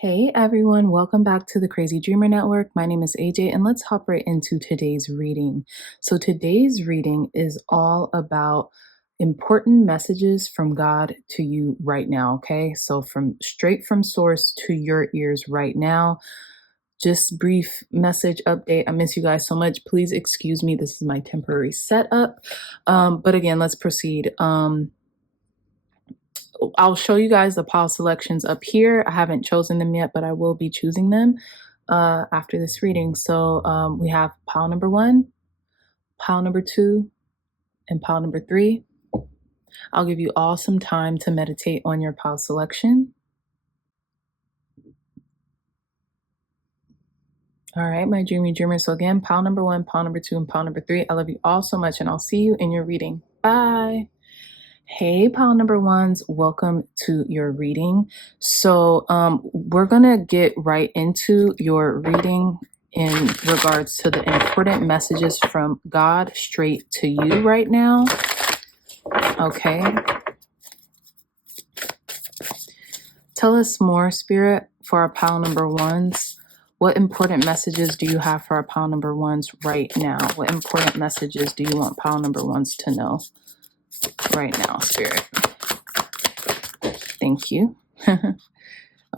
Hey everyone, welcome back to the Crazy Dreamer Network. My name is AJ and let's hop right into today's reading. So today's reading is all about important messages from God to you right now, okay? So from straight from source to your ears right now. Just brief message update. I miss you guys so much. Please excuse me. This is my temporary setup. But again, let's proceed. I'll show you guys the pile selections up here. I haven't chosen them yet, but I will be choosing them after this reading. So we have pile number 1, pile number 2, and pile number 3. I'll give you all some time to meditate on your pile selection. All right, my dreamy dreamers. So again, pile number 1, pile number 2, and pile number 3. I love you all so much, and I'll see you in your reading. Bye. Hey, pile number 1s, welcome to your reading. So we're gonna get right into your reading in regards to the important messages from God straight to you right now. Okay. Tell us more, Spirit, for our pile number 1s. What important messages do you have for our pile number 1s right now? What important messages do you want pile number 1s to know right now, Spirit? Thank you.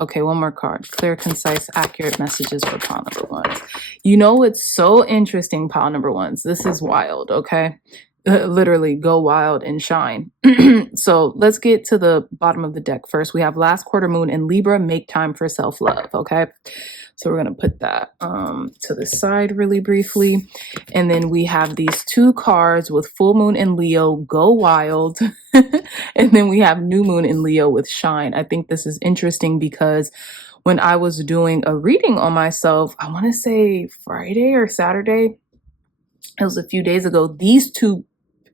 Okay, one more card. Clear, concise, accurate messages for pile number 1s. You know, it's so interesting, pile number 1s. This is wild, okay? Literally, go wild and shine. So let's get to the bottom of the deck first. We have last quarter moon in Libra, make time for self-love, okay? So we're going to put that to the side really briefly. And then we have these 2 cards with full moon in Leo, go wild. And then we have new moon in Leo with shine. I think this is interesting because when I was doing a reading on myself, I want to say Friday or Saturday, it was a few days ago, these 2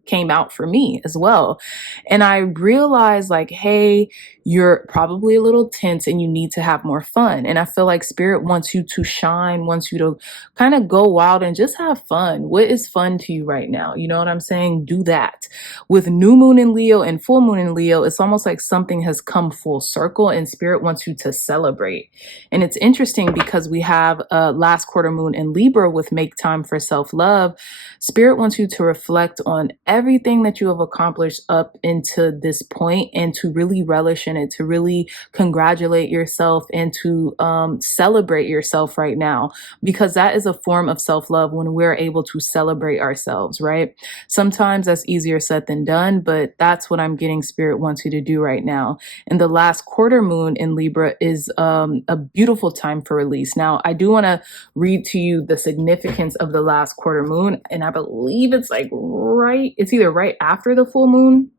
came out for me as well. And I realized like, hey, you're probably a little tense and you need to have more fun. And I feel like Spirit wants you to shine, wants you to kind of go wild and just have fun. What is fun to you right now? You know what I'm saying? Do that. With new moon in Leo and full moon in Leo, it's almost like something has come full circle and Spirit wants you to celebrate. And it's interesting because we have last quarter moon in Libra with make time for self-love. Spirit wants you to reflect on everything that you have accomplished up into this point and to really relish in it, to really congratulate yourself and to celebrate yourself right now, because that is a form of self-love when we're able to celebrate ourselves, right? Sometimes that's easier said than done, but that's what I'm getting Spirit wants you to do right now. And the last quarter moon in Libra is a beautiful time for release. Now, I do want to read to you the significance of the last quarter moon, and I believe it's like it's either right after the full moon.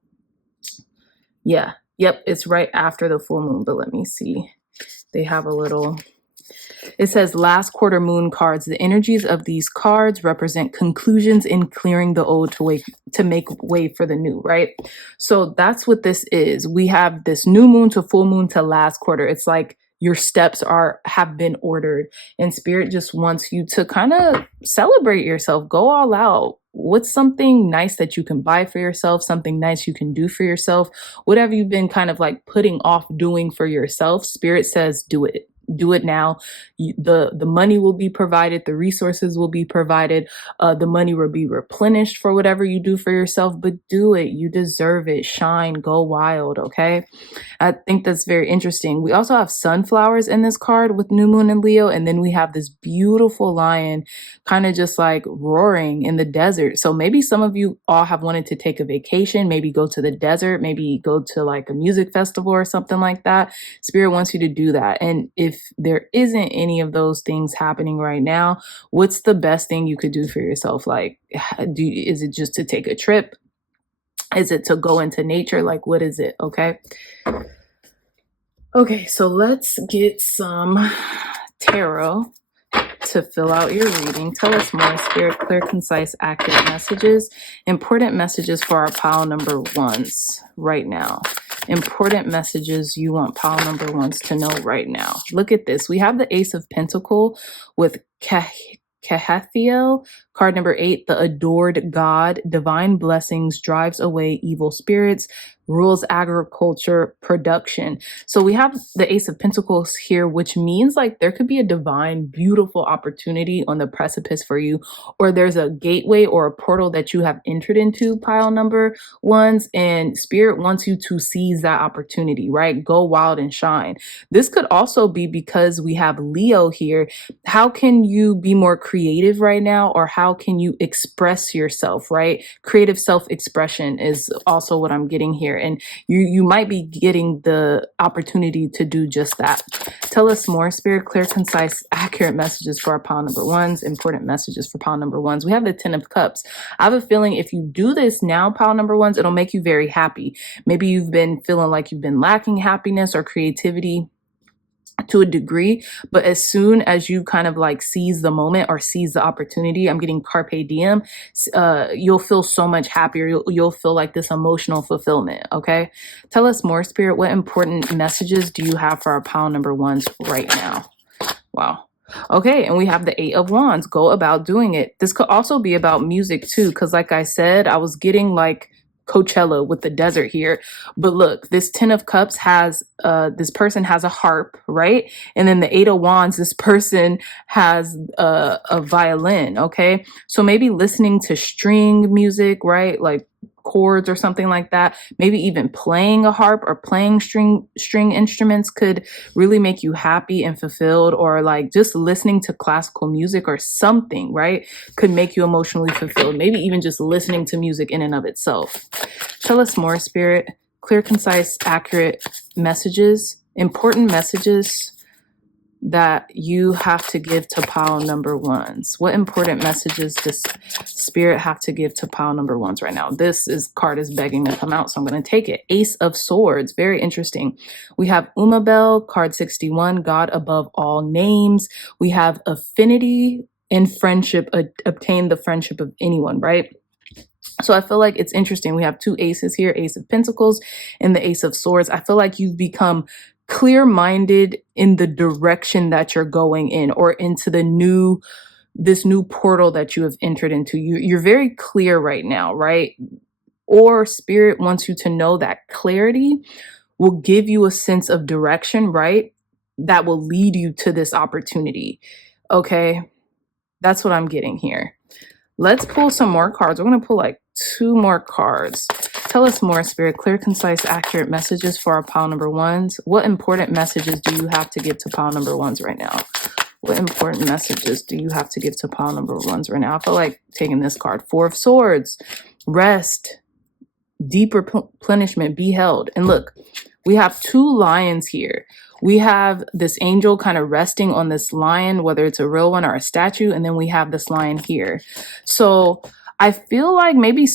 Yeah. Yep. It's right after the full moon, but let me see. They have a little, it says last quarter moon cards. The energies of these cards represent conclusions in clearing the old to make way for the new, right? So that's what this is. We have this new moon to full moon to last quarter. It's like your steps have been ordered, and Spirit just wants you to kind of celebrate yourself, go all out. What's something nice that you can buy for yourself, something nice you can do for yourself, whatever you've been kind of like putting off doing for yourself. Spirit says, do it. Do it now. The money will be provided. The resources will be provided. The money will be replenished for whatever you do for yourself, but do it. You deserve it. Shine, go wild. Okay. I think that's very interesting. We also have sunflowers in this card with new moon and Leo. And then we have this beautiful lion kind of just like roaring in the desert. So maybe some of you all have wanted to take a vacation, maybe go to the desert, maybe go to like a music festival or something like that. Spirit wants you to do that. And if there isn't any of those things happening right now, what's the best thing you could do for yourself? Like, is it just to take a trip? Is it to go into nature? Like, what is it? Okay. Okay, so let's get some tarot to fill out your reading. Tell us more, Spirit, clear, concise, accurate messages. Important messages for our pile number 1s right now. Important messages you want pile number 1s to know right now. Look at this. We have the Ace of Pentacle with Kehathiel Card number 8, the adored God, divine blessings, drives away evil spirits, rules agriculture, production. So we have the Ace of Pentacles here, which means like there could be a divine, beautiful opportunity on the precipice for you, or there's a gateway or a portal that you have entered into, pile number ones, and Spirit wants you to seize that opportunity, right? Go wild and shine. This could also be because we have Leo here. How can you be more creative right now, or how can you express yourself, right? Creative self-expression is also what I'm getting here. And you might be getting the opportunity to do just that. Tell us more, Spirit. Clear, concise, accurate messages for our pile number ones. Important messages for pile number ones. We have the 10 of Cups. I have a feeling if you do this now, pile number ones, it'll make you very happy. Maybe you've been feeling like you've been lacking happiness or creativity to a degree, but as soon as you kind of like seize the moment or seize the opportunity, I'm getting carpe diem, you'll feel so much happier. You'll feel like this emotional fulfillment. Okay, tell us more, Spirit. What important messages do you have for our pile number ones right now? Wow. Okay, and we have the 8 of Wands. Go about doing it. This could also be about music too, because like I said, I was getting like Coachella with the desert here. But look, this 10 of Cups has, this person has a harp, right? And then the 8 of Wands, this person has a violin, okay? So maybe listening to string music, right? Like chords or something like that. Maybe even playing a harp or playing string instruments could really make you happy and fulfilled, or like just listening to classical music or something, right? Could make you emotionally fulfilled. Maybe even just listening to music in and of itself. Tell us more, Spirit. Clear, concise, accurate messages, important messages that you have to give to pile number ones. What important messages does Spirit have to give to pile number ones right now? Card is begging to come out, so I'm going to take it. Ace of Swords, very interesting. We have Umabel, card 61, God above all names. We have affinity and friendship, obtain the friendship of anyone, right? So I feel like it's interesting. We have 2 aces here, Ace of Pentacles and the Ace of Swords. I feel like you've become clear-minded in the direction that you're going in, or into this new portal that you have entered into. You're very clear right now, right? Or Spirit wants you to know that clarity will give you a sense of direction, right? That will lead you to this opportunity. Okay, that's what I'm getting here. Let's pull some more cards. We're going to pull like 2 more cards. Tell us more, Spirit. Clear, concise, accurate messages for our pile number ones. What important messages do you have to give to pile number ones right now? What important messages do you have to give to pile number ones right now? I feel like taking this card. 4 of Swords. Rest. Deep replenishment. Be held. And look, we have 2 lions here. We have this angel kind of resting on this lion, whether it's a real one or a statue. And then we have this lion here. So I feel like maybe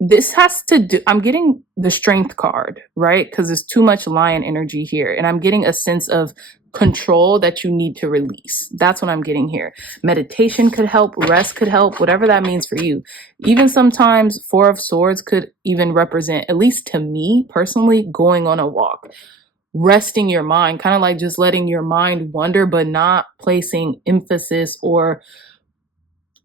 this has to do, I'm getting the Strength card, right? Because there's too much lion energy here. And I'm getting a sense of control that you need to release. That's what I'm getting here. Meditation could help. Rest could help. Whatever that means for you. Even sometimes 4 of Swords could even represent, at least to me personally, going on a walk. Resting your mind, kind of like just letting your mind wander, but not placing emphasis or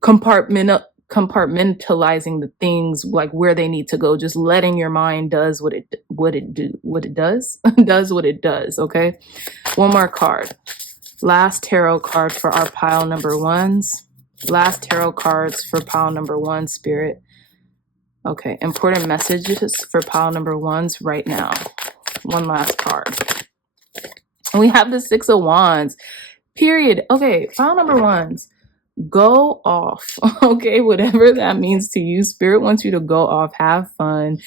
compartmentalizing the things like where they need to go. Just letting your mind does what it does. Does what it does. Okay. One more card. Last tarot card for our pile number ones. Last tarot cards for pile number 1, Spirit. Okay. Important messages for pile number ones right now. One last card. We have the 6 of Wands. Period. Okay, pile number ones. Go off. Okay, whatever that means to you. Spirit wants you to go off. Have fun.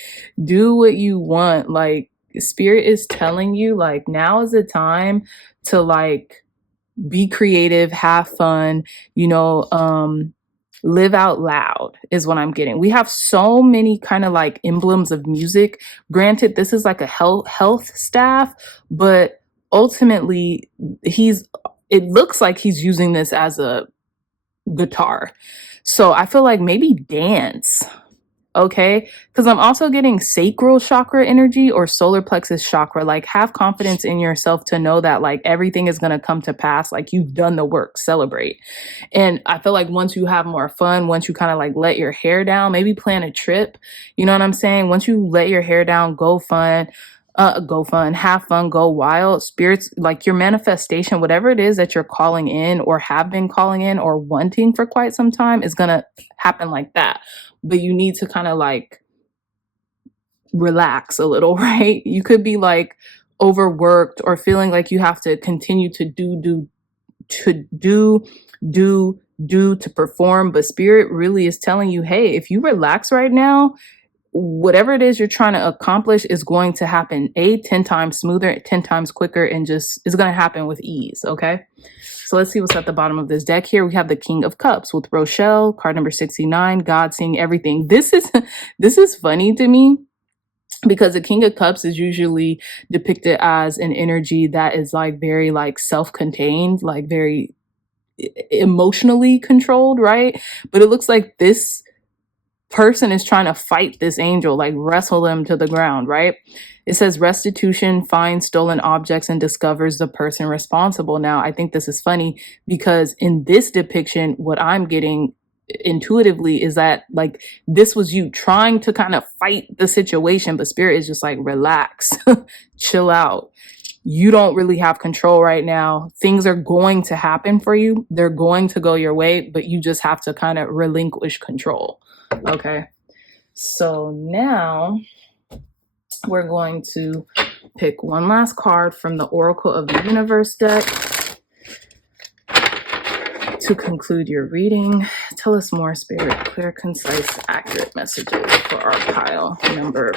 Do what you want. Like, Spirit is telling you, like, now is the time to, like, be creative, have fun, live out loud is what I'm getting. We have so many kind of like emblems of music. Granted, this is like a health staff, but ultimately it looks like he's using this as a guitar. So I feel like maybe dance. okay? Because I'm also getting sacral chakra energy or solar plexus chakra. Like, have confidence in yourself to know that like everything is going to come to pass. Like, you've done the work, celebrate. And I feel like once you have more fun, once you kind of like let your hair down, maybe plan a trip, you know what I'm saying? Once you let your hair down, go fun, have fun, go wild. Spirits, like your manifestation, whatever it is that you're calling in or have been calling in or wanting for quite some time, is going to happen like that. But you need to kind of like relax a little, right? You could be like overworked or feeling like you have to continue to to perform, but spirit really is telling you, hey, if you relax right now, whatever it is you're trying to accomplish is going to happen 10 times smoother, 10 times quicker, and just is going to happen with ease. Okay, so let's see what's at the bottom of this deck. Here we have the King of Cups with Rochelle, card number 69, God seeing everything. This is funny to me, because the King of Cups is usually depicted as an energy that is like very like self-contained, like very emotionally controlled, right? But it looks like this person is trying to fight this angel, like wrestle them to the ground, right? It says restitution finds stolen objects and discovers the person responsible. Now, I think this is funny because in this depiction, what I'm getting intuitively is that like this was you trying to kind of fight the situation, but spirit is just like, relax, chill out. You don't really have control right now. Things are going to happen for you. They're going to go your way, but you just have to kind of relinquish control. Okay. So now we're going to pick one last card from the Oracle of the Universe deck to conclude your reading. Tell us more, Spirit. Clear, concise, accurate messages for our pile number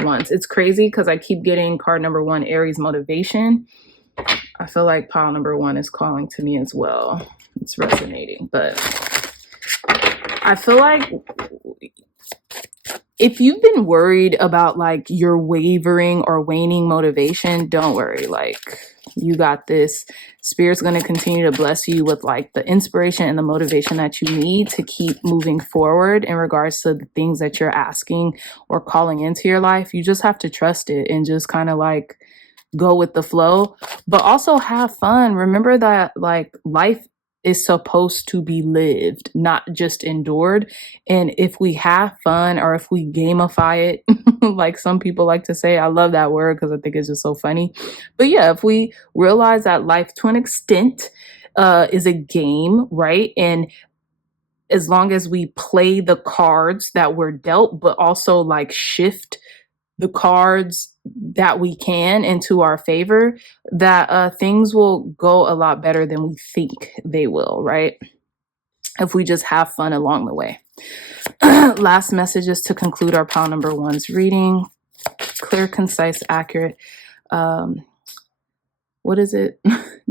ones. It's crazy because I keep getting card number 1, Aries motivation. I feel like pile number 1 is calling to me as well. It's resonating, but I feel like if you've been worried about like your wavering or waning motivation, don't worry. Like, you got this. Spirit's going to continue to bless you with like the inspiration and the motivation that you need to keep moving forward in regards to the things that you're asking or calling into your life. You just have to trust it and just kind of like go with the flow, but also have fun. Remember that like life is supposed to be lived, not just endured. And if we have fun, or if we gamify it, like some people like to say, I love that word because I think it's just so funny. But yeah, if we realize that life to an extent is a game, right? And as long as we play the cards that we're dealt, but also like shift the cards that we can into our favor, that things will go a lot better than we think they will, right? If we just have fun along the way. Last messages to conclude our pile number 1's reading. Clear, concise, accurate. What is it?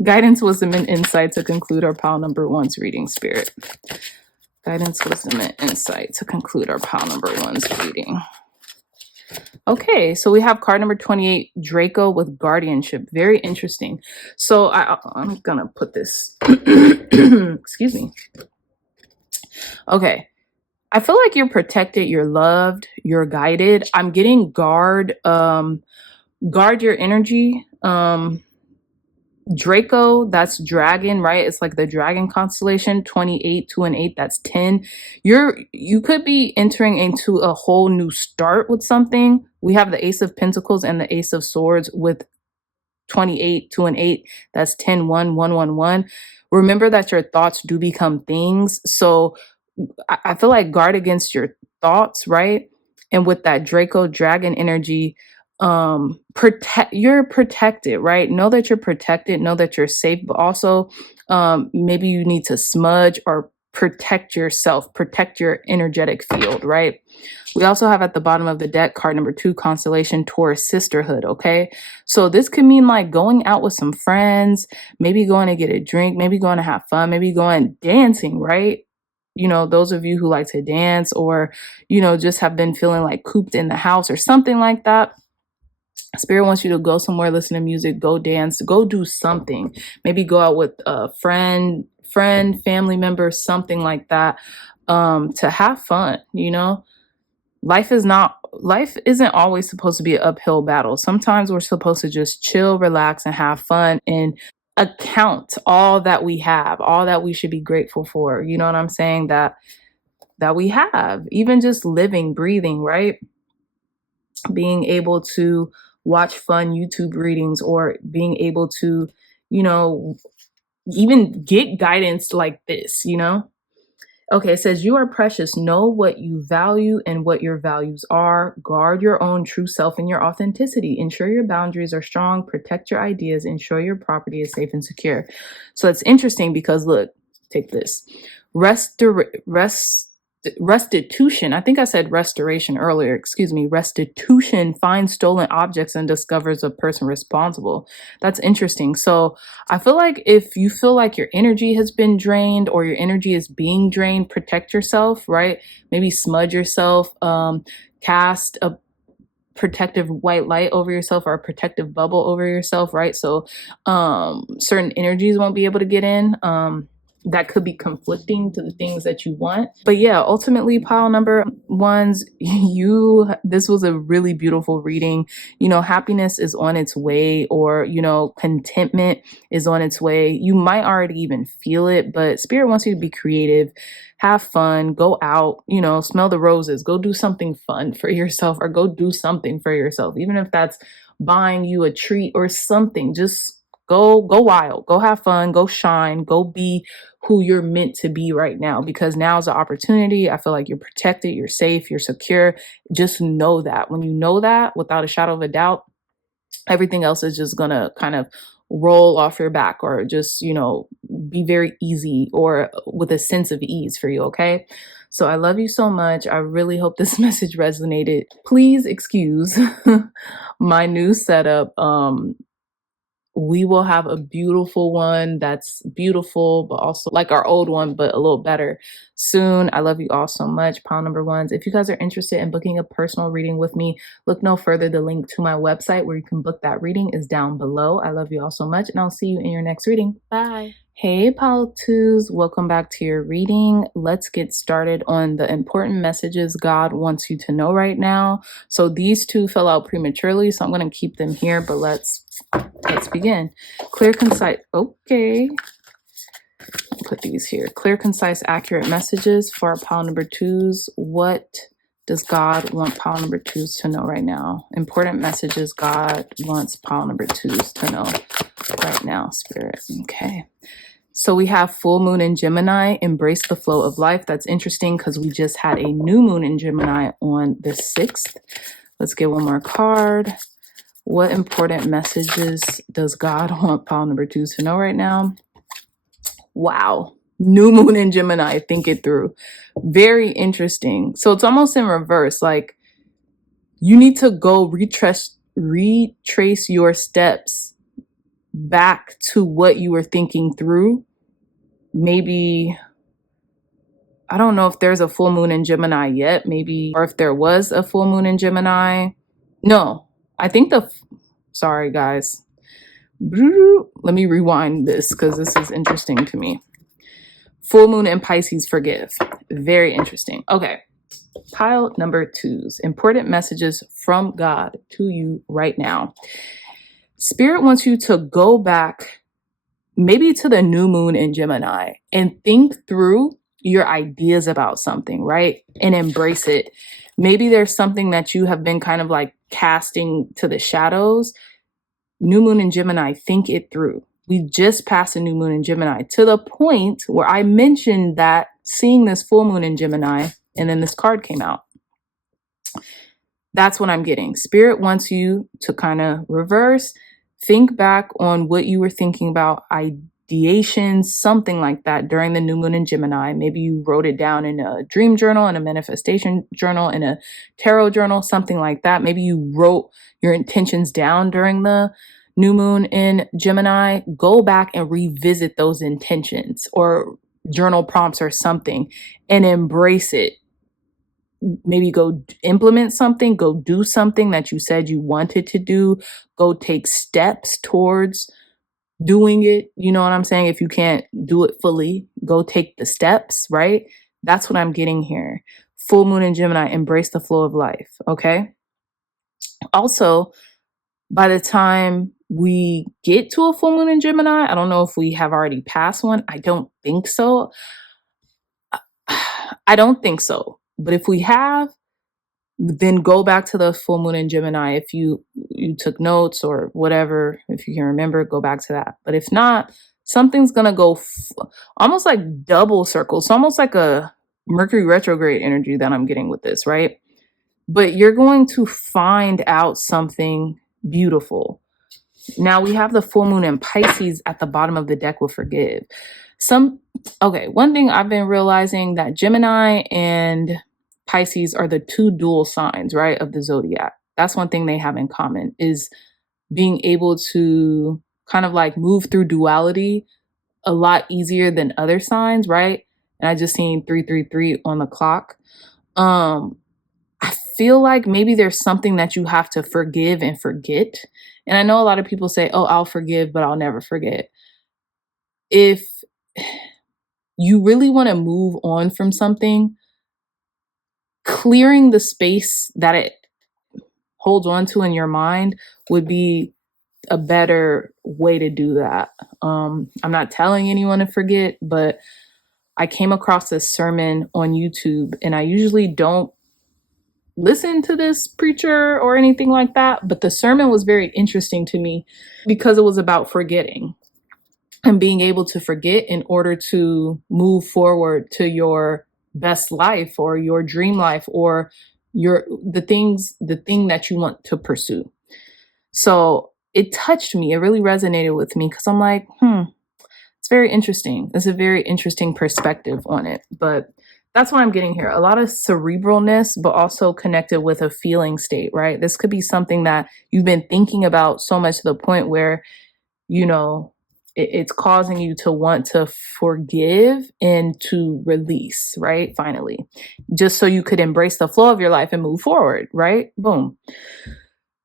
Guidance, wisdom, and insight to conclude our pile number 1's reading, Spirit. Guidance, wisdom, and insight to conclude our pile number 1's reading. Okay, so we have card number 28, Draco with guardianship. Very interesting. So I'm gonna put this, excuse me. Okay, I feel like you're protected, you're loved, you're guided. I'm getting guard your energy. Draco, that's dragon, right? It's like the dragon constellation. 28, 2 and 8, that's 10. You could be entering into a whole new start with something. We have the Ace of Pentacles and the Ace of Swords with 28, 2 and 8, that's 10, 1, 1, 1, 1. Remember that your thoughts do become things. So I feel like guard against your thoughts, right? And with that Draco dragon energy, you're protected, right? Know that you're protected, know that you're safe, but also maybe you need to smudge or protect yourself, protect your energetic field, right? We also have at the bottom of the deck card number 2, constellation, Taurus sisterhood. Okay, so this could mean like going out with some friends, maybe going to get a drink, maybe going to have fun, maybe going dancing, right? You know, those of you who like to dance, or you know, just have been feeling like cooped in the house or something like that. Spirit wants you to go somewhere, listen to music, go dance, go do something. Maybe go out with a friend, family member, something like that, to have fun, you know? life isn't always supposed to be an uphill battle. Sometimes we're supposed to just chill, relax, and have fun and account all that we have, all that we should be grateful for. You know what I'm saying? That we have, even just living, breathing, right? Being able to watch fun YouTube readings, or being able to, you know, even get guidance like this, you know? Okay, it says, you are precious. Know what you value and what your values are. Guard your own true self and your authenticity. Ensure your boundaries are strong. Protect your ideas. Ensure your property is safe and secure. So it's interesting because look, take this. Restitution. I think I said restoration earlier. Excuse me. Restitution finds stolen objects and discovers a person responsible. That's interesting. So I feel like if you feel like your energy has been drained or your energy is being drained, protect yourself, right? Maybe smudge yourself, cast a protective white light over yourself or a protective bubble over yourself, right? So certain energies won't be able to get in. That could be conflicting to the things that you want. But yeah, ultimately, pile number ones, this was a really beautiful reading. You know, happiness is on its way, or, you know, contentment is on its way. You might already even feel it, but Spirit wants you to be creative, have fun, go out, you know, smell the roses, go do something fun for yourself, or go do something for yourself, even if that's buying you a treat or something. Just go wild, go have fun, go shine, go be who you're meant to be right now, because now's the opportunity. I feel like you're protected, you're safe, you're secure. Just know that. When you know that without a shadow of a doubt, everything else is just gonna kind of roll off your back, or just, you know, be very easy, or with a sense of ease for you. Okay. So I love you so much. I really hope this message resonated. Please excuse my new setup. We will have a beautiful one that's beautiful, but also like our old one, but a little better soon. I love you all so much, pile number ones. If you guys are interested in booking a personal reading with me, look no further. The link to my website where you can book that reading is down below. I love you all so much, and I'll see you in your next reading. Bye. Hey, pile twos, welcome back to your reading. Let's get started on the important messages God wants you to know right now. So these two fell out prematurely, so I'm going to keep them here, but let's begin. Clear, concise. Okay. I'll put these here. Clear, concise, accurate messages for our pile number twos. What does God want pile number twos to know right now? Important messages God wants pile number twos to know right now, Spirit. Okay. So we have full moon in Gemini, embrace the flow of life. That's interesting because we just had a new moon in Gemini on the 6th. Let's get one more card. What important messages does God want pile number twos to know right now? Wow. New moon in Gemini. Think it through. Very interesting. So it's almost in reverse. Like, you need to go retrace your steps back to what you were thinking through. Maybe, I don't know if there's a full moon in Gemini yet, maybe, or if there was a full moon in Gemini. No, I think sorry guys. Let me rewind this because this is interesting to me. Full moon in Pisces, forgive. Very interesting. Okay. Pile number twos. Important messages from God to you right now. Spirit wants you to go back maybe to the new moon in Gemini and think through your ideas about something, right? And embrace it. Maybe there's something that you have been kind of like casting to the shadows. New moon in Gemini, think it through. We just passed a new moon in Gemini, to the point where I mentioned that seeing this full moon in Gemini, and then this card came out. That's what I'm getting. Spirit wants you to kind of reverse, think back on what you were thinking about, ideation, something like that during the new moon in Gemini. Maybe you wrote it down in a dream journal, in a manifestation journal, in a tarot journal, something like that. Maybe you wrote your intentions down during the new moon in Gemini. Go back and revisit those intentions or journal prompts or something and embrace it. Maybe go implement something, go do something that you said you wanted to do, go take steps towards doing it. You know what I'm saying? If you can't do it fully, go take the steps, right? That's what I'm getting here. full moon in Gemini, embrace the flow of life. Okay. Also, by the time we get to a full moon in Gemini, I don't know if we have already passed one. I don't think so. I don't think so. But if we have, then go back to the full moon in Gemini. If you took notes or whatever, if you can remember, go back to that. But if not, something's going to go almost like double circles. So almost like a Mercury retrograde energy that I'm getting with this, right? But you're going to find out something beautiful. Now we have the full moon in Pisces at the bottom of the deck with forgive. One thing I've been realizing that Gemini and Pisces are the two dual signs, right, of the zodiac. That's one thing they have in common, is being able to kind of like move through duality a lot easier than other signs, right? And I just seen 333 on the clock. I feel like maybe there's something that you have to forgive and forget. And I know a lot of people say, oh, I'll forgive, but I'll never forget. If you really want to move on from something, clearing the space that it holds on to in your mind would be a better way to do that. I'm not telling anyone to forget, but I came across this sermon on YouTube, and I usually don't listen to this preacher or anything like that, but the sermon was very interesting to me because it was about forgetting and being able to forget in order to move forward to your best life or your dream life or the thing that you want to pursue. So it touched me. It really resonated with me because I'm like, it's very interesting. It's a very interesting perspective on it. But that's what I'm getting here. A lot of cerebralness, but also connected with a feeling state, right? This could be something that you've been thinking about so much to the point where, it's causing you to want to forgive and to release, right? Finally, just so you could embrace the flow of your life and move forward, right? Boom.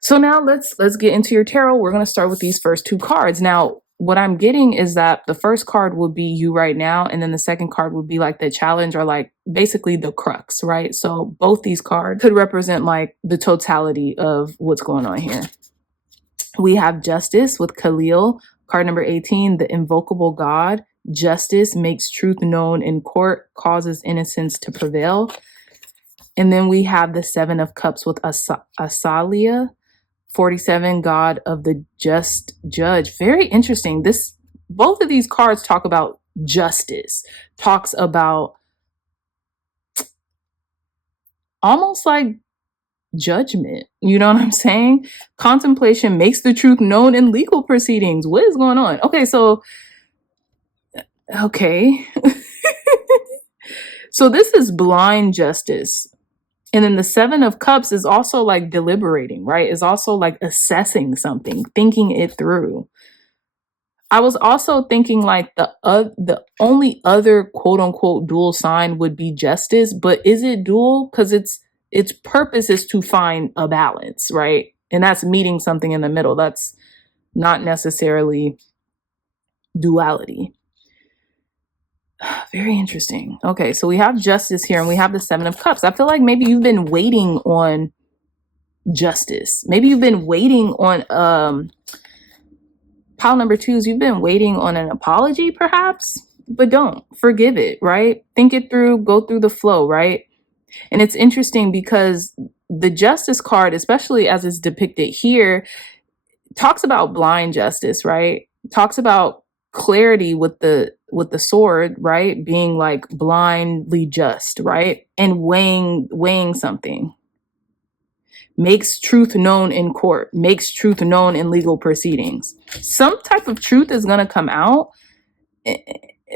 So now let's get into your tarot. We're going to start with these first two cards. Now, what I'm getting is that the first card will be you right now, and then the second card would be like the challenge or like basically the crux, right? So both these cards could represent like the totality of what's going on here. We have Justice with Khalil, card number 18, the invocable God. Justice makes truth known in court, causes innocence to prevail. And then we have the Seven of Cups with Asalia, 47, God of the just judge. Very interesting. Both of these cards talk about justice, talks about almost like judgment. You know what I'm saying? Contemplation makes the truth known in legal proceedings. What is going on? Okay. So this is blind justice. And then the Seven of Cups is also like deliberating, right? It's also like assessing something, thinking it through. I was also thinking like the only other quote unquote dual sign would be Justice, but is it dual? Because its purpose is to find a balance, right? And that's meeting something in the middle. That's not necessarily duality. Very interesting. Okay, so we have Justice here and we have the Seven of Cups. I feel like maybe you've been waiting on justice. Maybe you've been waiting on pile number 2s. You've been waiting on an apology perhaps, but don't forgive it, right? Think it through, go through the flow, right? And it's interesting because the Justice card, especially as it's depicted here, talks about blind justice, right? Talks about clarity with the sword, right? Being like blindly just, right? And weighing something. Makes truth known in court, makes truth known in legal proceedings. Some type of truth is going to come out,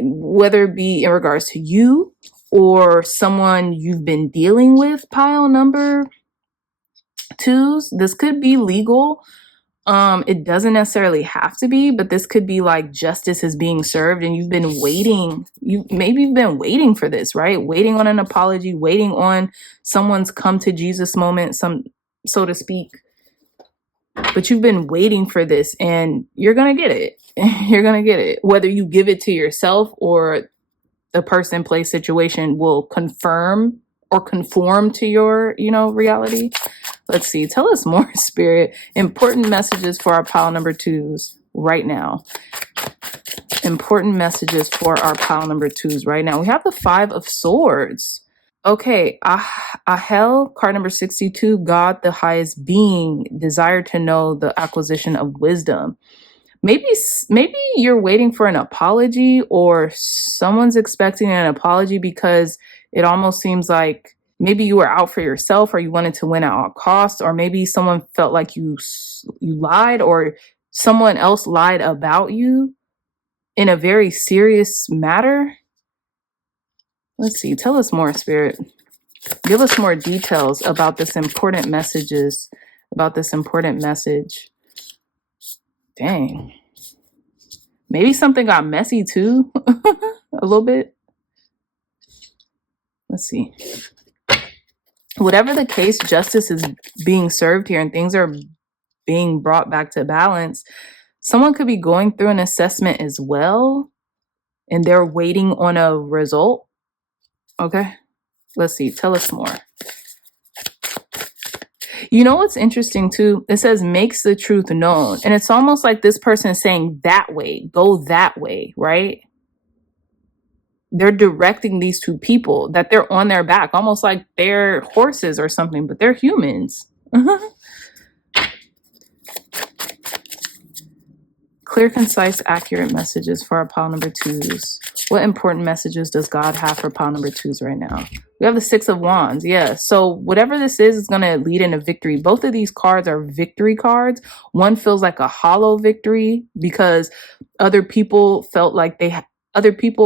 whether it be in regards to you or someone you've been dealing with, pile number 2s. This could be legal. It doesn't necessarily have to be, but this could be like justice is being served and you've been waiting. Maybe you've been waiting for this, right? Waiting on an apology, waiting on someone's come to Jesus moment, so to speak. But you've been waiting for this and you're going to get it. You're going to get it. Whether you give it to yourself or the person, place, situation will confirm or conform to your, reality. Let's see. Tell us more, Spirit. Important messages for our pile number 2s right now. Important messages for our pile number 2s right now. We have the 5 of Swords. Okay, Ahel, card number 62, God, the highest being, desire to know the acquisition of wisdom. Maybe you're waiting for an apology, or someone's expecting an apology, because it almost seems like maybe you were out for yourself, or you wanted to win at all costs, or maybe someone felt like you lied, or someone else lied about you in a very serious matter. Let's see. Tell us more, Spirit. Give us more details about this important message. Dang. Maybe something got messy too. A little bit. Let's see. Whatever the case, justice is being served here and things are being brought back to balance. Someone could be going through an assessment as well, and they're waiting on a result. Okay. Let's see. Tell us more. You know what's interesting too? It says makes the truth known. And it's almost like this person is saying that way, go that way, right? They're directing these two people that they're on their back, almost like they're horses or something, but they're humans. Clear, concise, accurate messages for our pile number 2s. What important messages does God have for pile number 2s right now? We have the 6 of Wands. Yeah. So whatever this is going to lead into victory. Both of these cards are victory cards. One feels like a hollow victory because other people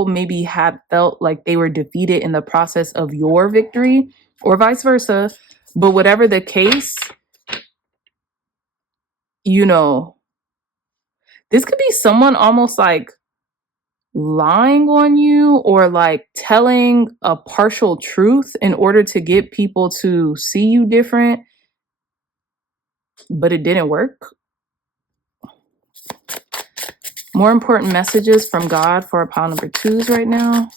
maybe have felt like they were defeated in the process of your victory, or vice versa. But whatever the case, this could be someone almost like lying on you, or like telling a partial truth in order to get people to see you different, but it didn't work. More important messages from God for our pile number 2s right now.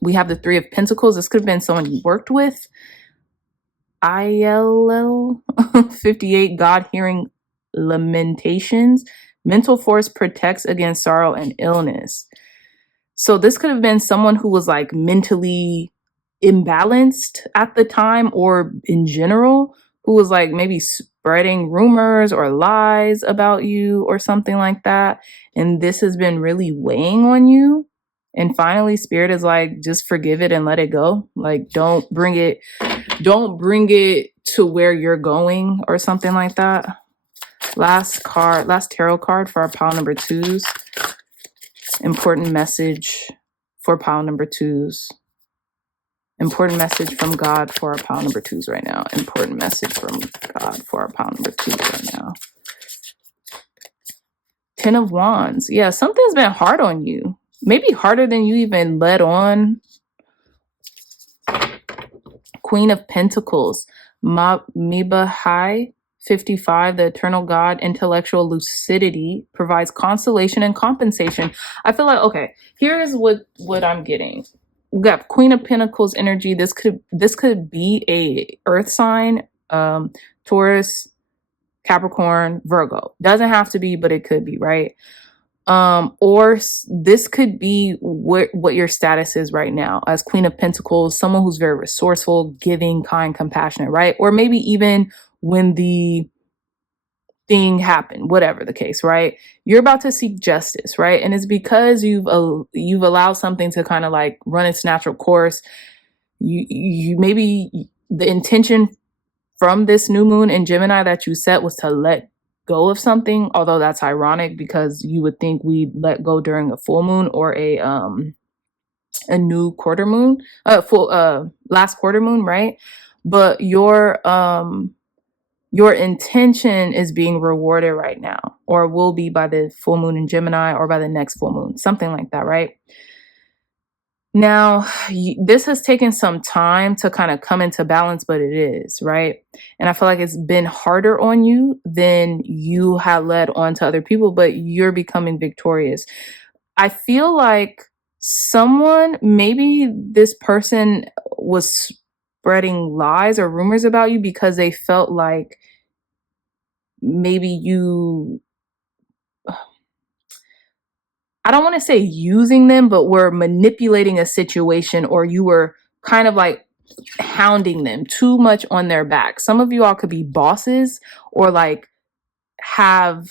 We have the 3 of Pentacles. This could have been someone you worked with. ILL 58, God hearing lamentations. Mental force protects against sorrow and illness. So this could have been someone who was like mentally imbalanced at the time, or in general, who was like maybe spreading rumors or lies about you or something like that. And this has been really weighing on you. And finally, Spirit is like, just forgive it and let it go. Like, don't bring it to where you're going or something like that. Last tarot card for our pile number 2s. Important message for pile number 2s. Important message from God for our pile number 2s right now. Important message from God for our pile number 2s right now. 10 of Wands. Yeah, something's been hard on you. Maybe harder than you even let on. Queen of Pentacles. Mibahai 55, the eternal God, intellectual lucidity, provides consolation and compensation. I feel like, okay, here's what I'm getting. We got Queen of Pentacles energy. This could be a earth sign, Taurus, Capricorn, Virgo. Doesn't have to be, but it could be, right? Or this could be what your status is right now as Queen of Pentacles, someone who's very resourceful, giving, kind, compassionate, right? Or maybe even when the thing happened, whatever the case, right? You're about to seek justice, right? And it's because you've allowed something to kind of like run its natural course. You maybe the intention from this new moon in Gemini that you set was to let go of something, although that's ironic because you would think we'd let go during a full moon or a new quarter moon, last quarter moon, right? But your intention is being rewarded right now, or will be by the full moon in Gemini or by the next full moon, something like that, right? Now, this has taken some time to kind of come into balance, but it is, right? And I feel like it's been harder on you than you had led on to other people, but you're becoming victorious. I feel like someone, maybe this person was spreading lies or rumors about you because they felt like maybe you, I don't want to say using them, but were manipulating a situation, or you were kind of like hounding them too much on their back. Some of you all could be bosses or like have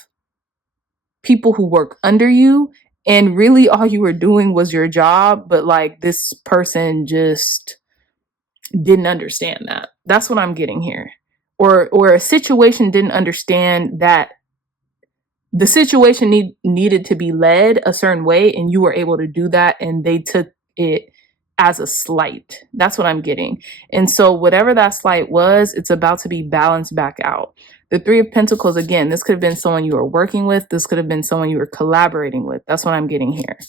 people who work under you, and really all you were doing was your job, but like this person just didn't understand that. That's what I'm getting here. Or a situation didn't understand that the situation needed to be led a certain way, and you were able to do that, and they took it as a slight. That's what I'm getting. And so whatever that slight was, it's about to be balanced back out. The Three of Pentacles, again, this could have been someone you were working with. This could have been someone you were collaborating with. That's what I'm getting here.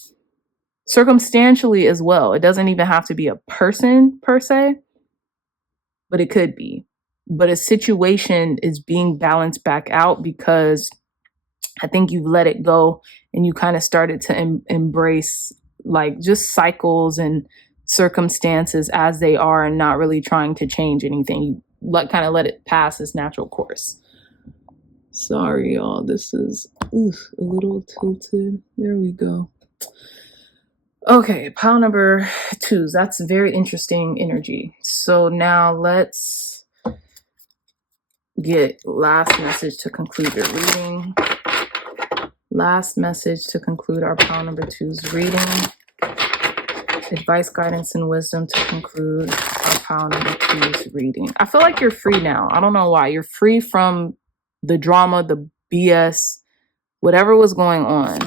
Circumstantially as well. It doesn't even have to be a person per se, but it could be. But a situation is being balanced back out because I think you've let it go and you kind of started to embrace like just cycles and circumstances as they are, and not really trying to change anything. You kind of let it pass its natural course. Sorry, y'all. This is a little tilted. There we go. Okay, pile number 2s. That's very interesting energy. So now let's get last message to conclude your reading. Last message to conclude our pile number 2's reading. Advice, guidance, and wisdom to conclude our pile number 2's reading. I feel like you're free now. I don't know why. You're free from the drama, the BS, whatever was going on.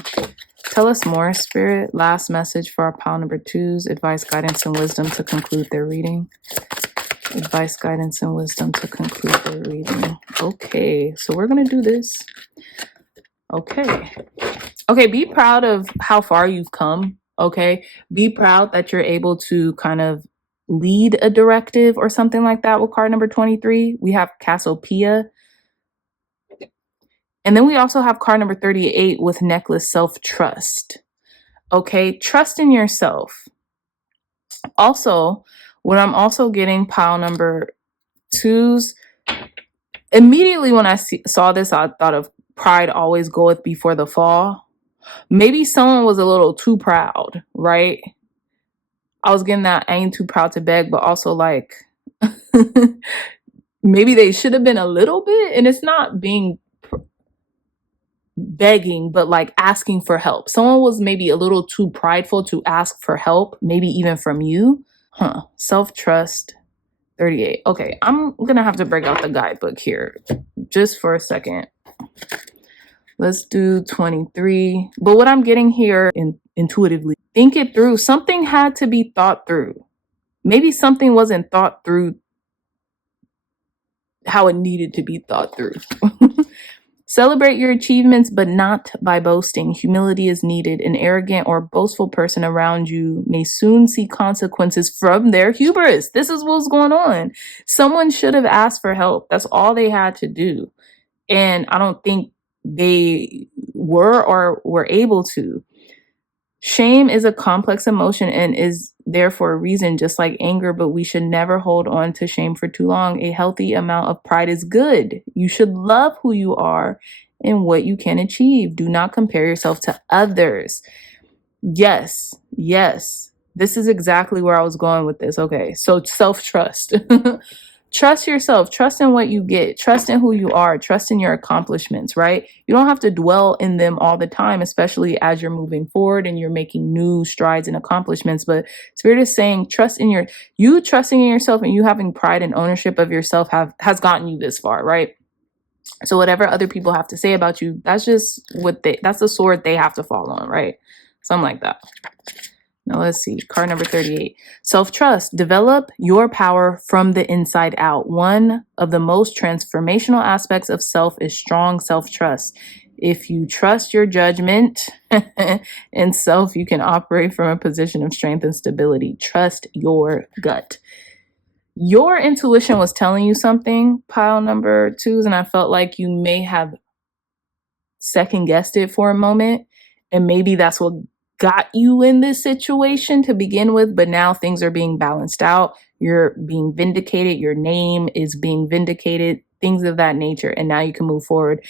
Tell us more, Spirit. Last message for our pile number 2's. Advice, guidance, and wisdom to conclude their reading. Advice, guidance, and wisdom to conclude their reading. Okay, so we're going to do this. Okay. Okay, be proud of how far you've come. Okay, be proud that you're able to kind of lead a directive or something like that with card number 23. We have Cassiopeia. And then we also have card number 38 with necklace, self-trust. Okay, trust in yourself. Also, what I'm also getting, pile number 2's, immediately when I saw this, I thought of pride always goeth before the fall. Maybe someone was a little too proud, right? I was getting that I ain't too proud to beg, but also like maybe they should have been a little bit. And it's not being begging, but like asking for help. Someone was maybe a little too prideful to ask for help, maybe even from you. Self-trust, 38. Okay, I'm gonna have to break out the guidebook here just for a second. Let's do 23. But what I'm getting here intuitively, think it through. Something had to be thought through. Maybe something wasn't thought through how it needed to be thought through. Celebrate your achievements, but not by boasting. Humility is needed. An arrogant or boastful person around you may soon see consequences from their hubris. This is what's going on. Someone should have asked for help. That's all they had to do. And I don't think they were or were able to. Shame is a complex emotion and is there for a reason, just like anger, but we should never hold on to shame for too long. A healthy amount of pride is good. You should love who you are and what you can achieve. Do not compare yourself to others. Yes. This is exactly where I was going with this. Okay, so self-trust. Trust yourself. Trust in what you get. Trust in who you are. Trust in your accomplishments, right? You don't have to dwell in them all the time, especially as you're moving forward and you're making new strides and accomplishments. But Spirit is saying trusting in yourself and you having pride and ownership of yourself has gotten you this far, right? So whatever other people have to say about you, that's just that's the sword they have to fall on, right? Something like that. Now let's see, card number 38. Self-trust. Develop your power from the inside out. One of the most transformational aspects of self is strong self-trust. If you trust your judgment and self, you can operate from a position of strength and stability. Trust your gut. Your intuition was telling you something, pile number 2's, and I felt like you may have second guessed it for a moment. And maybe that's what got you in this situation to begin with, but now things are being balanced out. You're being vindicated. Your name is being vindicated, things of that nature. And now you can move forward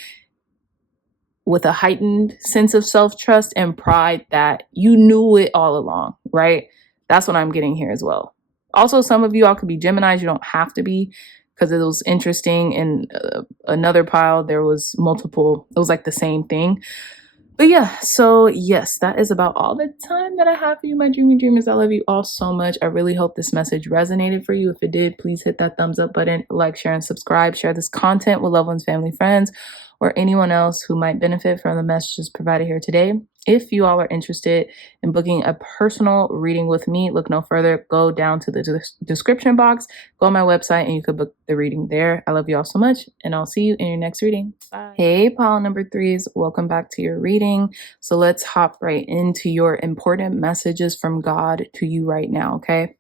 with a heightened sense of self-trust and pride that you knew it all along, right? That's what I'm getting here as well. Also, some of you all could be Geminis. You don't have to be, because it was interesting. In another pile, there was multiple. It was like the same thing. But yeah, so yes, that is about all the time that I have for you, my dreamy dreamers. I love you all so much. I really hope this message resonated for you. If it did, please hit that thumbs up button, like, share, and subscribe. Share this content with loved ones, family, friends, or anyone else who might benefit from the messages provided here today. If you all are interested in booking a personal reading with me, look no further. Go down to the description box, go on my website, and you can book the reading there. I love you all so much, and I'll see you in your next reading. Bye. Hey, pile number 3s. Welcome back to your reading. So let's hop right into your important messages from God to you right now, okay?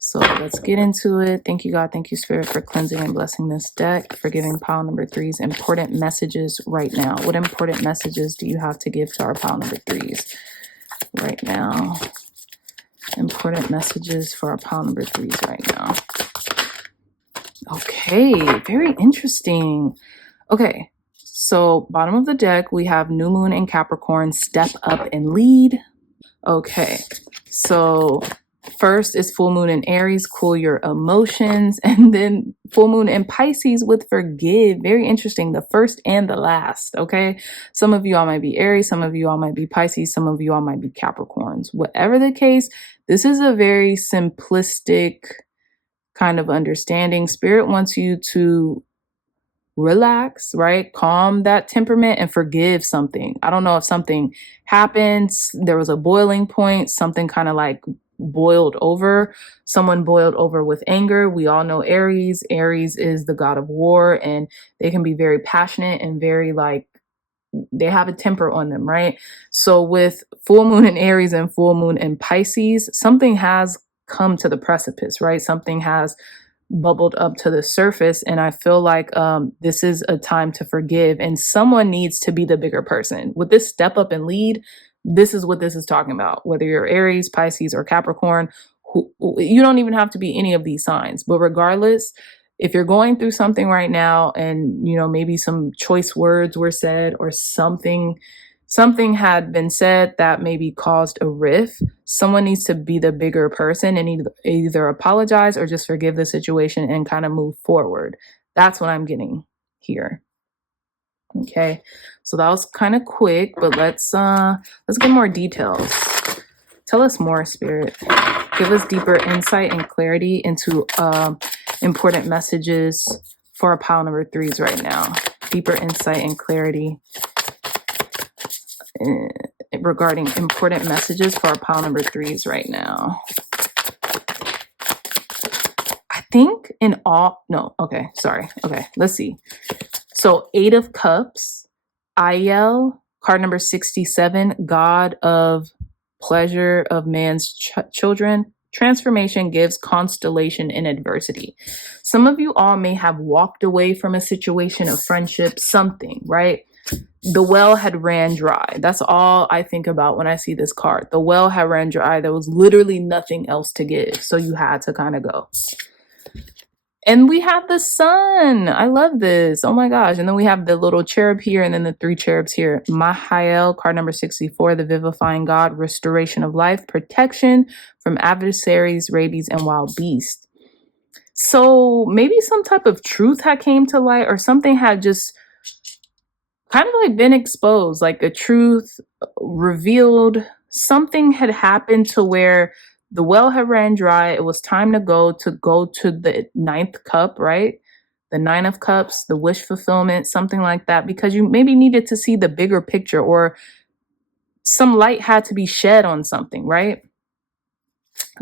So let's get into it. Thank you, God. Thank you, Spirit, for cleansing and blessing this deck, for giving pile number 3s important messages right now. What important messages do you have to give to our pile number 3s right now? Important messages for our pile number 3s right now. Okay, very interesting. Okay, so bottom of the deck, we have New Moon in Capricorn, step up and lead. Okay, so first is full moon in Aries, cool your emotions, and then full moon in Pisces with forgive. Very interesting, the first and the last, okay? Some of you all might be Aries, some of you all might be Pisces, some of you all might be Capricorns. Whatever the case, this is a very simplistic kind of understanding. Spirit wants you to relax, right? Calm that temperament and forgive something. I don't know if something happens, there was a boiling point, something kind of like boiled over. Someone boiled over with anger. We all know Aries. Aries is the god of war, and they can be very passionate and very like, they have a temper on them, right? So with full moon in Aries and full moon in Pisces, something has come to the precipice, right? Something has bubbled up to the surface, and I feel like this is a time to forgive, and someone needs to be the bigger person. With this step up and lead, this is what this is talking about. Whether you're Aries, Pisces, or Capricorn, you don't even have to be any of these signs, but regardless, if you're going through something right now and you know maybe some choice words were said or something had been said that maybe caused a rift, someone needs to be the bigger person and either apologize or just forgive the situation and kind of move forward. That's what I'm getting here. Okay, so that was kind of quick, but let's get more details. Tell us more, Spirit. Give us deeper insight and clarity into important messages for our pile number 3s right now. Deeper insight and clarity regarding important messages for our pile number 3s right now. I think in all, no, okay, sorry. Okay, let's see. So 8 of Cups, Ayel, card number 67, God of pleasure of man's children. Transformation gives constellation in adversity. Some of you all may have walked away from a situation of friendship, something, right? The well had ran dry. That's all I think about when I see this card. The well had ran dry. There was literally nothing else to give. So you had to kind of go. And we have the sun. I love this. Oh my gosh. And then we have the little cherub here and then the 3 cherubs here. Mahael, card number 64, the vivifying God, restoration of life, protection from adversaries, rabies, and wild beasts. So maybe some type of truth had came to light, or something had just kind of like been exposed, like a truth revealed. Something had happened to where the well had ran dry. It was time to go to the 9th cup, right? The 9 of Cups, the wish fulfillment, something like that, because you maybe needed to see the bigger picture, or some light had to be shed on something, right?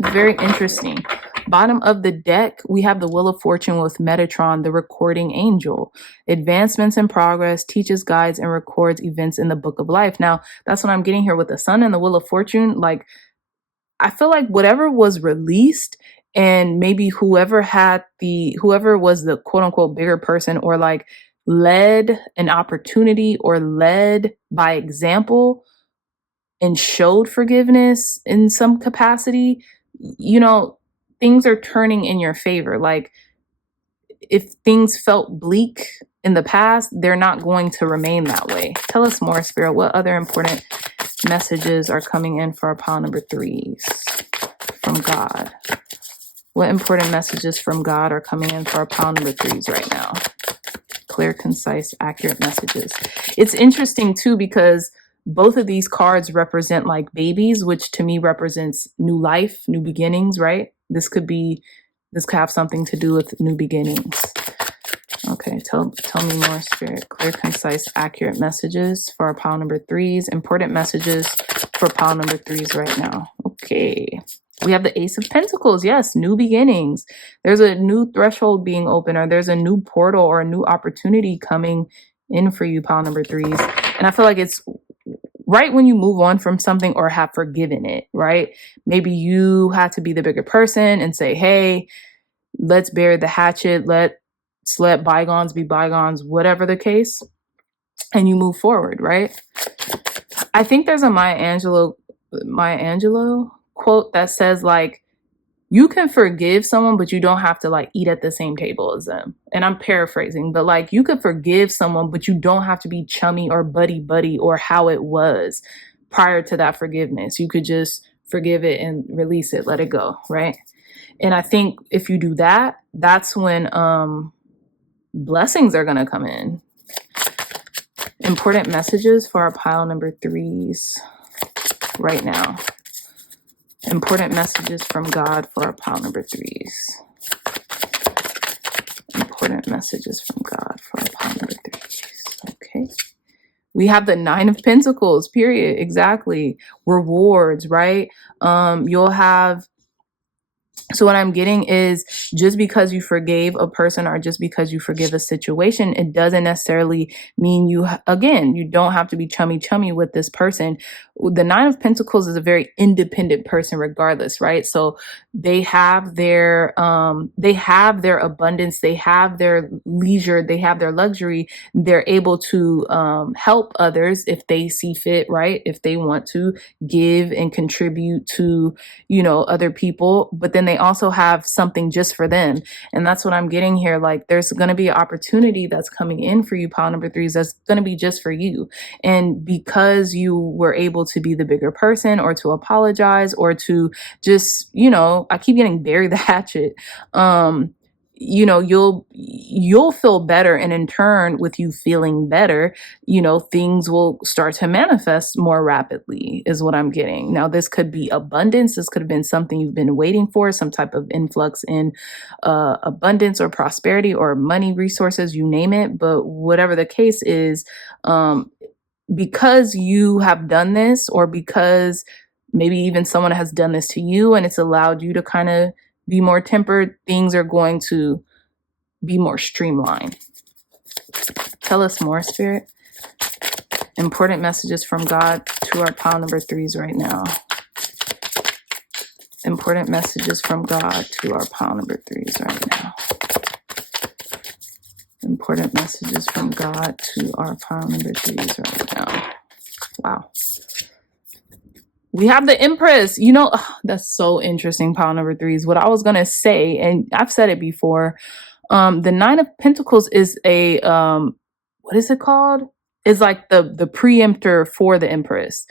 Very interesting. Bottom of the deck, we have the Wheel of Fortune with Metatron, the recording angel. Advancements in progress, teaches, guides, and records events in the book of life. Now, that's what I'm getting here with the Sun and the Wheel of Fortune. Like, I feel like whatever was released, and maybe whoever was the quote unquote bigger person, or like led an opportunity or led by example, and showed forgiveness in some capacity, you know, things are turning in your favor. Like if things felt bleak in the past, they're not going to remain that way. Tell us more, Spirit. What other important messages are coming in for our pile number 3s from God? What important messages from God are coming in for our pile number 3s right now? Clear, concise, accurate messages. It's interesting too, because both of these cards represent like babies, which to me represents new life, new beginnings, right? This could have something to do with new beginnings. Okay, tell me more, Spirit. Clear, concise, accurate messages for our pile number 3s. Important messages for pile number 3s right now. Okay. We have the Ace of Pentacles. Yes, new beginnings. There's a new threshold being open, or there's a new portal or a new opportunity coming in for you, pile number 3s. And I feel like it's right when you move on from something or have forgiven it, right? Maybe you had to be the bigger person and say, hey, let's bury the hatchet. Let's let bygones be bygones, whatever the case. And you move forward, right? I think there's a Maya Angelou quote that says like, you can forgive someone, but you don't have to like eat at the same table as them. And I'm paraphrasing, but like you could forgive someone, but you don't have to be chummy or buddy or how it was prior to that forgiveness. You could just forgive it and release it, let it go, right? And I think if you do that, that's when blessings are going to come in. Important messages for our pile number 3s right now. Important messages from God for our pile number 3s. Important messages from God for our pile number 3s. Okay. We have the 9 of Pentacles, period. Exactly. Rewards, right? You'll have. So what I'm getting is just because you forgave a person or just because you forgive a situation, it doesn't necessarily mean you don't have to be chummy with this person. The 9 of Pentacles is a very independent person regardless, right? So they have their abundance, they have their leisure, they have their luxury. They're able to help others if they see fit, right? If they want to give and contribute to, other people, but then they also have something just for them. And that's what I'm getting here. Like there's going to be an opportunity that's coming in for you, pile number 3s, that's going to be just for you. And because you were able to be the bigger person or to apologize or to just, I keep getting bury the hatchet. You'll feel better, and in turn with you feeling better, things will start to manifest more rapidly is what I'm getting. Now this could be abundance, this could have been something you've been waiting for, some type of influx in abundance or prosperity or money, resources, you name it. But whatever the case is, because you have done this, or because maybe even someone has done this to you and it's allowed you to kind of be more tempered, things are going to be more streamlined. Tell us more, Spirit. Important messages from God to our pile number 3s right now. Important messages from God to our pile number 3s right now. Important messages from God to our pile number 3s right now. Wow. We have the Empress. That's so interesting, pile number 3s. What I was going to say, and I've said it before, the 9 of Pentacles is a, what is it called? It's like the preemptor for the Empress.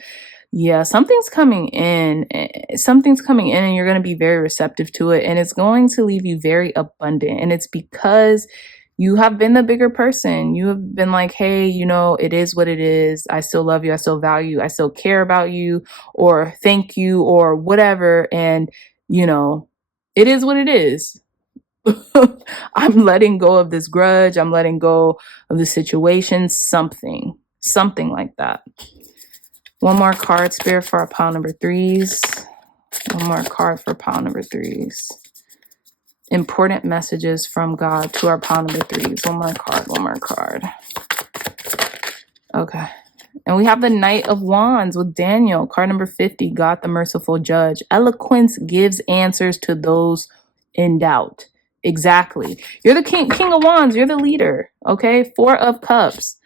Yeah, something's coming in. And you're going to be very receptive to it. And it's going to leave you very abundant. And it's because you have been the bigger person. You have been like, hey, it is what it is. I still love you. I still value you. I still care about you, or thank you, or whatever. And, it is what it is. I'm letting go of this grudge. I'm letting go of the situation. Something like that. One more card, Spirit, for our pile number 3s. One more card for pile number 3s. Important messages from God to our pile number 3s. One more card. Okay. And we have the Knight of Wands with Daniel, card number 50, God the merciful judge. Eloquence gives answers to those in doubt. Exactly. You're the king of wands. You're the leader. Okay. 4 of Cups.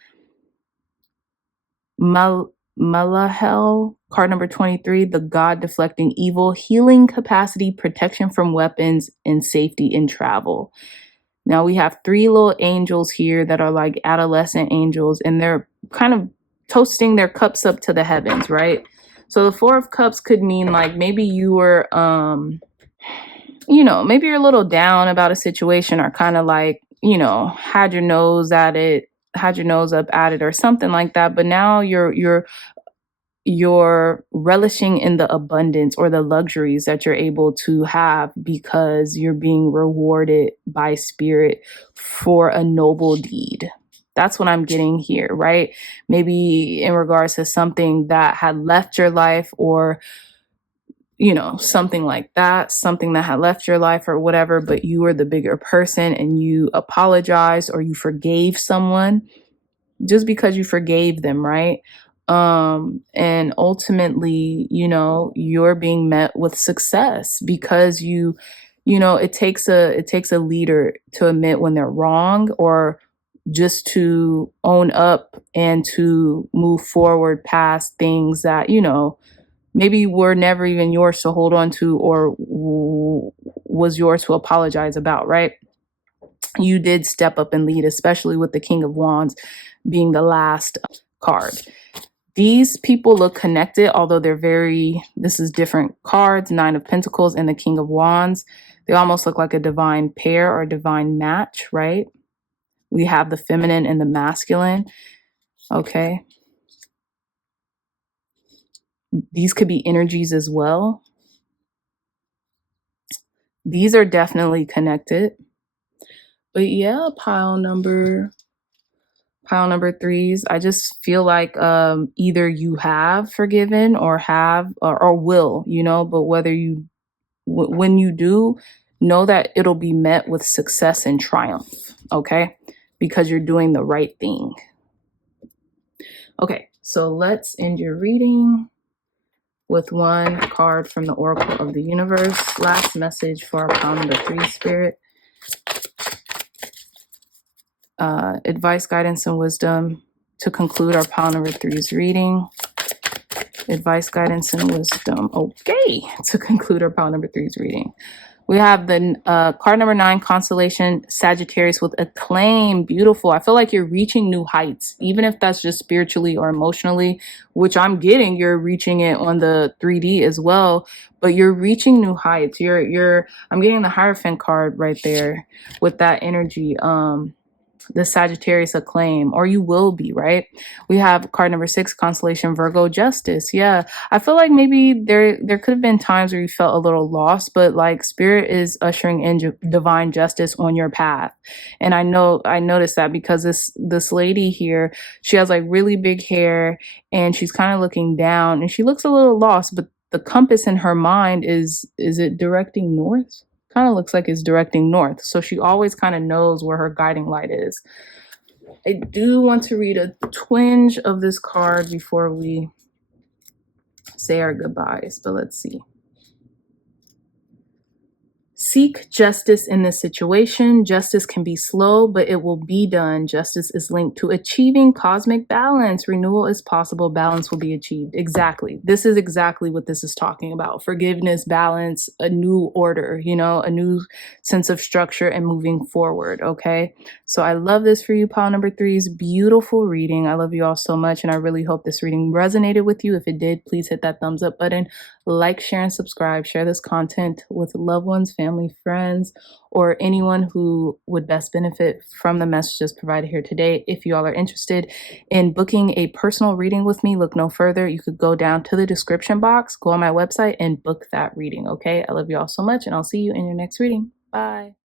Malahel, Card number 23, the God deflecting evil, healing capacity, protection from weapons, and safety in travel. Now we have 3 little angels here that are like adolescent angels, and they're kind of toasting their cups up to the heavens, right? So the 4 of Cups could mean like maybe you were, maybe you're a little down about a situation, or kind of like, had your nose up at it or something like that. But now you're relishing in the abundance or the luxuries that you're able to have because you're being rewarded by spirit for a noble deed. That's what I'm getting here, right? Maybe in regards to something that had left your life, or something like that, something that had left your life or whatever, but you were the bigger person and you apologized or you forgave someone just because you forgave them, right? And ultimately, you're being met with success because it takes a leader to admit when they're wrong, or just to own up and to move forward past things that, maybe were never even yours to hold on to, or was yours to apologize about, right? You did step up and lead, especially with the King of Wands being the last card. These people look connected, although this is different cards, 9 of Pentacles and the King of Wands. They almost look like a divine pair or a divine match, right? We have the feminine and the masculine. Okay. These could be energies as well. These are definitely connected. But yeah, pile number 3s, I just feel like either you have forgiven or will, but when you do, know that it'll be met with success and triumph, okay? Because you're doing the right thing. Okay, so let's end your reading with one card from the Oracle of the Universe. Last message for our pile number 3 spirit. Advice, guidance, and wisdom to conclude our pile number 3's reading. Advice, guidance, and wisdom. Okay, to conclude our pile number 3's reading. We have the card number 9, constellation, Sagittarius with acclaim. Beautiful. I feel like you're reaching new heights, even if that's just spiritually or emotionally, which I'm getting. You're reaching it on the 3D as well, but you're reaching new heights. I'm getting the Hierophant card right there with that energy. The Sagittarius acclaim, or you will be, right? We have card number 6, constellation, Virgo, justice. Yeah, I feel like maybe there could have been times where you felt a little lost, but like spirit is ushering in divine justice on your path. And I noticed that because this lady here, she has like really big hair and she's kind of looking down and she looks a little lost, but the compass in her mind is it directing north? Kind of looks like it's directing north. So she always kind of knows where her guiding light is. I do want to read a twinge of this card before we say our goodbyes, but let's see. Seek justice in this situation. Justice can be slow, but it will be done. Justice is linked to achieving cosmic balance. Renewal is possible. Balance will be achieved. Exactly. This is exactly what this is talking about. Forgiveness, balance, a new order, a new sense of structure and moving forward. Okay. So I love this for you, pile number 3's beautiful reading. I love you all so much. And I really hope this reading resonated with you. If it did, please hit that thumbs up button. Like, share, and subscribe. Share this content with loved ones, family, friends, or anyone who would best benefit from the messages provided here today. If you all are interested in booking a personal reading with me, look no further. You could go down to the description box, go on my website, and book that reading, okay? I love you all so much, and I'll see you in your next reading. Bye.